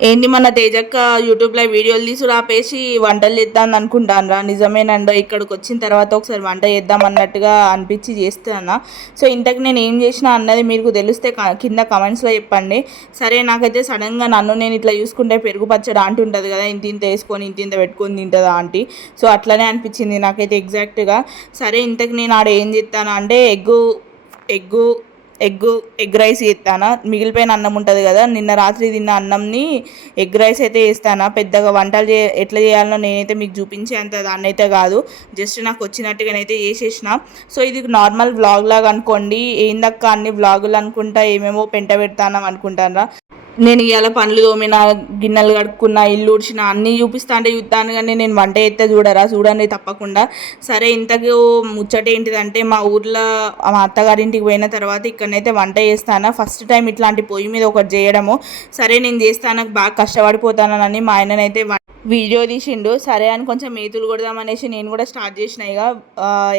ఏంది మన తేజక్క యూట్యూబ్లో వీడియోలు తీసుడు ఆపేసి వంటలు చేద్దాం అనుకుంటానరా నిజమేనండో ఇక్కడికి వచ్చిన తర్వాత ఒకసారి వంట చేద్దాం అన్నట్టుగా అనిపించి చేస్తాను సో ఇంతకు నేను ఏం చేసినా అన్నది మీకు తెలిస్తే కింద కమెంట్స్లో చెప్పండి. సరే నాకైతే సడన్గా నన్ను నేను ఇట్లా చూసుకుంటే పెరుగు పచ్చడి ఆంటీ ఉంటుంది కదా ఇంత ఇంత వేసుకొని ఇంత ఇంత పెట్టుకొని తింటుందా ఆంటీ? సో అట్లనే అనిపించింది నాకైతే ఎగ్జాక్ట్గా సరే ఇంతకు నేను ఆడ ఏం చేస్తాను అంటే egg egg egg egg rice చేస్తానా? మిగిలిపోయిన అన్నం ఉంటుంది కదా నిన్న రాత్రి తిన్న అన్నంని ఎగ్ రైస్ అయితే వేస్తానా పెద్దగా వంటలు చే ఎట్లా చేయాలనో నేనైతే మీకు చూపించేంత దాన్ని అయితే కాదు. జస్ట్ నాకు వచ్చినట్టుగానైతే చేసేసిన. సో ఇది నార్మల్ వ్లాగ్ లాగా అనుకోండి. ఏందక్క అన్ని వ్లాగులు అనుకుంటా ఏమేమో పెంట పెడతానం అనుకుంటారా నేను ఇవాళ పనులు తోమిన గిన్నెలు కడుక్కున్నా ఇల్లు ఉడిచిన అన్నీ చూపిస్తా అంటే చూస్తాను కానీ నేను వంట అయితే చూడరా చూడండి తప్పకుండా. సరే ఇంతకు ముచ్చట ఏంటిదంటే మా ఊర్లో మా అత్తగారింటికి పోయిన తర్వాత ఇక్కడనైతే వంట చేస్తాను. ఫస్ట్ టైం ఇట్లాంటి పొయ్యి మీద ఒకటి చేయడము. సరే నేను చేస్తాను బాగా కష్టపడిపోతానని మా ఆయననైతే వీడియో తీసిండు. సరే అని కొంచెం మేతులు కొడదామనేసి నేను కూడా స్టార్ట్ చేసిన ఇక.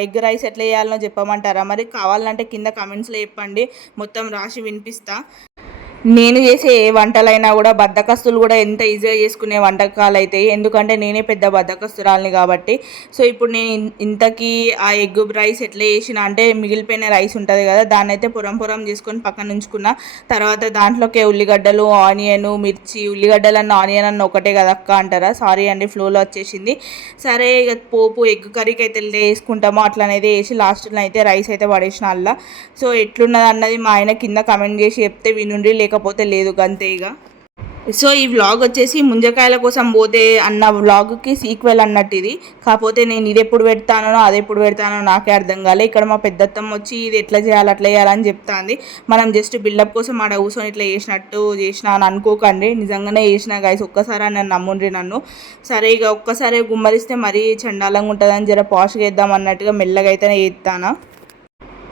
ఎగ్ రైస్ ఎట్లా చేయాలనో చెప్పమంటారా? మరి కావాలంటే కింద కమెంట్స్లో చెప్పండి. మొత్తం రాసి వినిపిస్తా. నేను చేసే ఏ వంటలైనా కూడా బద్దకస్తులు కూడా ఎంత ఈజీగా చేసుకునే వంటకాలు అయితే ఎందుకంటే నేనే పెద్ద బద్దకస్తురాలని కాబట్టి. సో ఇప్పుడు నేను ఇంతకీ ఆ ఎగ్ రైస్ ఎట్లా చేసిన అంటే మిగిలిపోయిన రైస్ ఉంటుంది కదా దాన్ని అయితే పురం పురం చేసుకొని పక్కన ఉంచుకున్న. తర్వాత దాంట్లోకి ఉల్లిగడ్డలు ఆనియన్ మిర్చి ఉల్లిగడ్డలు అన్న ఆనియన్ అన్న ఒకటే కదా అక్క అంటారా? సారీ అండి ఫ్లోలో వచ్చేసింది. సరే ఇక పోపు ఎగ్ కర్రీకి అయితే వేసుకుంటామో అట్లనైతే వేసి లాస్ట్లో అయితే రైస్ అయితే పడేసిన అల్లా. సో ఎట్లున్నది అన్నది మా ఆయన కింద కమెంట్ చేసి చెప్తే వినుండి లేకపోతే లేదు గంతే ఇక సో ఈ వ్లాగ్ వచ్చేసి ముంజకాయల కోసం పోతే అన్న వ్లాగ్కి సీక్వెల్ అన్నట్టు ఇది. కాకపోతే నేను ఇది ఎప్పుడు పెడతానో అది ఎప్పుడు పెడతానో నాకే అర్థం కాలే. ఇక్కడ మా పెద్దత్తం వచ్చి ఇది ఎట్లా చేయాలి అట్లా చేయాలని చెప్తాంది. మనం జస్ట్ బిల్డప్ కోసం ఆడ కూర్చొని ఇట్లా చేసినట్టు చేసిన అని అనుకోకండి. నిజంగానే చేసిన గాయస్ ఒక్కసారి నన్ను నమ్ముండ్రి నన్ను. సరే ఇక ఒక్కసారి గుమ్మరిస్తే మరీ చండాలంగా ఉంటుందని జర పాష్గా వేద్దాం అన్నట్టుగా మెల్లగా అయితేనే చేస్తానా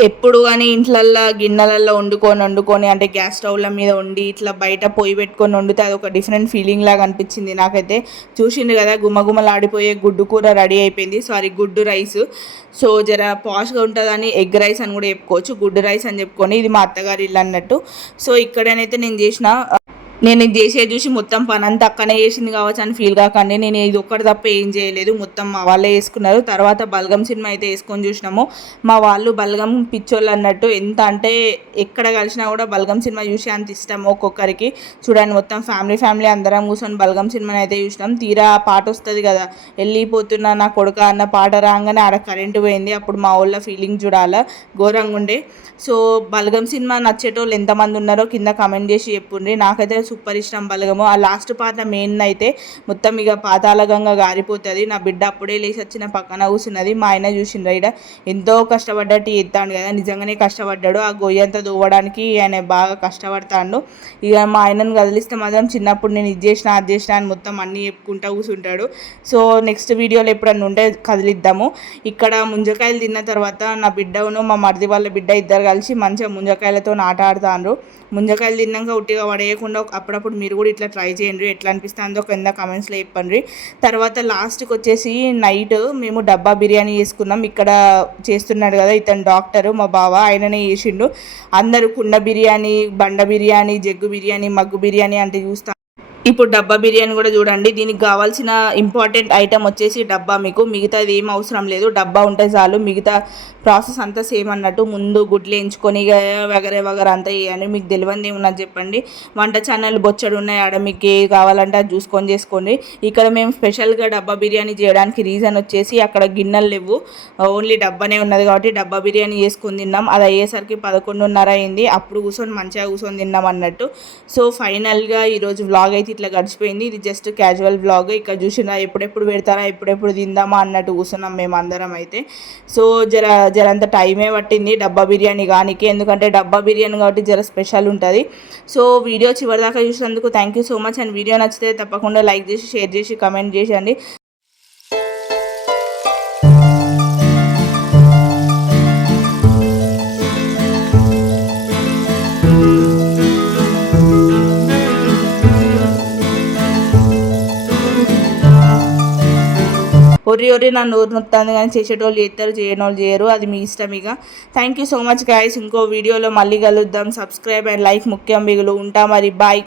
ఎప్పుడు కానీ ఇంట్లల్లో గిన్నెలల్లో వండుకొని వండుకొని అంటే గ్యాస్ స్టవ్ల మీద వండి ఇట్లా బయట పొయ్యి పెట్టుకొని వండితే అది ఒక డిఫరెంట్ ఫీలింగ్ లాగా అనిపించింది నాకైతే. చూసింది కదా గుమ్మగుమ్మలాడిపోయే గుడ్డు కూర రెడీ అయిపోయింది. సారీ గుడ్డు రైస్. సో జర పాష్గా ఉంటుందని ఎగ్ రైస్ అని కూడా చెప్పుకోవచ్చు. గుడ్డు రైస్ అని చెప్పుకొని ఇది మా అత్తగారి ఇల్లు అన్నట్టు. సో ఇక్కడనైతే నేను చేసిన నేను ఇది చేసేది చూసి మొత్తం పని అంతా అక్కనే చేసింది కావచ్చు అని ఫీల్ కాకండి. నేను ఇది ఒక్కటి తప్ప ఏం చేయలేదు. మొత్తం మా వాళ్ళే వేసుకున్నారు తర్వాత బల్గం సినిమా అయితే వేసుకొని చూసినాము. మా వాళ్ళు బల్గం పిచ్చోళ్ళు అన్నట్టు ఎంత అంటే ఎక్కడ కలిసినా కూడా బల్గం సినిమా చూసి అంత ఇష్టం ఒక్కొక్కరికి. చూడండి మొత్తం ఫ్యామిలీ ఫ్యామిలీ అందరం కూర్చొని బల్గం సినిమాని అయితే చూసినాం. తీరా పాట వస్తుంది కదా వెళ్ళిపోతున్నా నా కొడుక అన్న పాట రాగానే ఆడ కరెంటు పోయింది. అప్పుడు మా ఊళ్ళో ఫీలింగ్ చూడాలా ఘోరంగా ఉండే. సో బల్గం సినిమా నచ్చేటోళ్ళు ఎంతమంది ఉన్నారో కింద కమెంట్ చేసి చెప్పుండ్రి. నాకైతే సూపర్ బలగము. ఆ లాస్ట్ పాట మెయిన్ అయితే మొత్తం ఇక పాతాళగంగా గారిపోతుంది. నా బిడ్డ అప్పుడే లేచి వచ్చిన పక్కన కూర్చున్నది మా ఆయన చూసిండ్రు ఇక్కడ ఎంతో కష్టపడ్డట్టు ఎత్తాడు కదా నిజంగానే కష్టపడ్డాడు. ఆ గొయ్యంతా దూవడానికి ఆయన బాగా కష్టపడతాడు. ఇక మా ఆయనను కదిలిస్తే మాత్రం చిన్నప్పుడు నేను ఇది చేసిన అది చేసిన అని మొత్తం అన్నీ చెప్పుకుంటా కూర్చుంటాడు సో నెక్స్ట్ వీడియోలో ఎప్పుడన్నా ఉంటే కదిలిద్దాము. ఇక్కడ ముంజకాయలు తిన్న తర్వాత నా బిడ్డను మా మరిది వాళ్ళ బిడ్డ ఇద్దరు కలిసి మంచిగా ముంజకాయలతో ఆట ఆడుతాండ్రు. ముంజకాయలు తిన్నాక ఉట్టిగా పడేయకుండా అప్పుడప్పుడు మీరు కూడా ఇట్లా ట్రై చేయండి. ఎట్లా అనిపిస్తుందో కింద కమెంట్స్లో చెప్పండి. తర్వాత లాస్ట్కి వచ్చేసి నైట్ మేము డబ్బా బిర్యానీ చేసుకున్నాం. ఇక్కడ చేస్తున్నాడు కదా ఇతను డాక్టరు మా బావ ఆయననే చేసిండు. అందరూ కుండ బిర్యానీ బండ బిర్యానీ జగ్గు బిర్యానీ మగ్గు బిర్యానీ అంటే చూస్తాం ఇప్పుడు డబ్బా బిర్యానీ కూడా చూడండి దీనికి కావాల్సిన ఇంపార్టెంట్ ఐటమ్ వచ్చేసి డబ్బా మీకు. మిగతాది ఏం అవసరం లేదు డబ్బా ఉంటే చాలు. మిగతా ప్రాసెస్ అంతా సేమ్ అన్నట్టు ముందు గుడ్లు వేయించుకొని వగరే వగర అంతా వేయండి మీకు తెలియంది ఏమన్నది చెప్పండి. వంట ఛానల్ బొచ్చడు ఉన్నాయి ఆడ మీకు ఏ కావాలంటే అది చూసుకొని చేసుకోండి. ఇక్కడ మేము స్పెషల్గా డబ్బా బిర్యానీ చేయడానికి రీజన్ వచ్చేసి అక్కడ గిన్నెలు లేవు. ఓన్లీ డబ్బానే ఉన్నది కాబట్టి డబ్బా బిర్యానీ చేసుకొని తిన్నాం. అది అయ్యేసరికి పదకొండున్నర అయింది. అప్పుడు కూర్చొని మంచిగా కూర్చొని తిన్నాం అన్నట్టు. సో ఫైనల్గా ఈరోజు వ్లాగ్ అయితే ఇట్లా గడిచిపోయింది. ఇది జస్ట్ క్యాజువల్ బ్లాగ్ ఇక్కడ చూసినా ఎప్పుడెప్పుడు పెడతారా ఎప్పుడెప్పుడు తిందామా అన్నట్టు కూర్చున్నాం మేము అందరం అయితే. సో జర జరంత టైమే పట్టింది. డబ్బా బిర్యానీ కానికి ఎందుకంటే డబ్బా బిర్యానీ కాబట్టి జర స్పెషల్ ఉంటుంది. సో వీడియో చివరిదాకా చూసినందుకు thank you so much and video నచ్చితే తప్పకుండా లైక్ చేసి షేర్ చేసి కమెంట్ చేసి అండి. ఒర్రి ఒర్రి నా నోరు నొత్తాను కానీ చేసేటోళ్ళు చేస్తారు చేయని వాళ్ళు చేయరు. అది మీ ఇష్టం ఇక. Thank you so much guys ఇంకో వీడియోలో మళ్ళీ కలుద్దాం. సబ్స్క్రైబ్ అండ్ లైక్ ముఖ్యం మిగులు ఉంటా మరి. బాయ్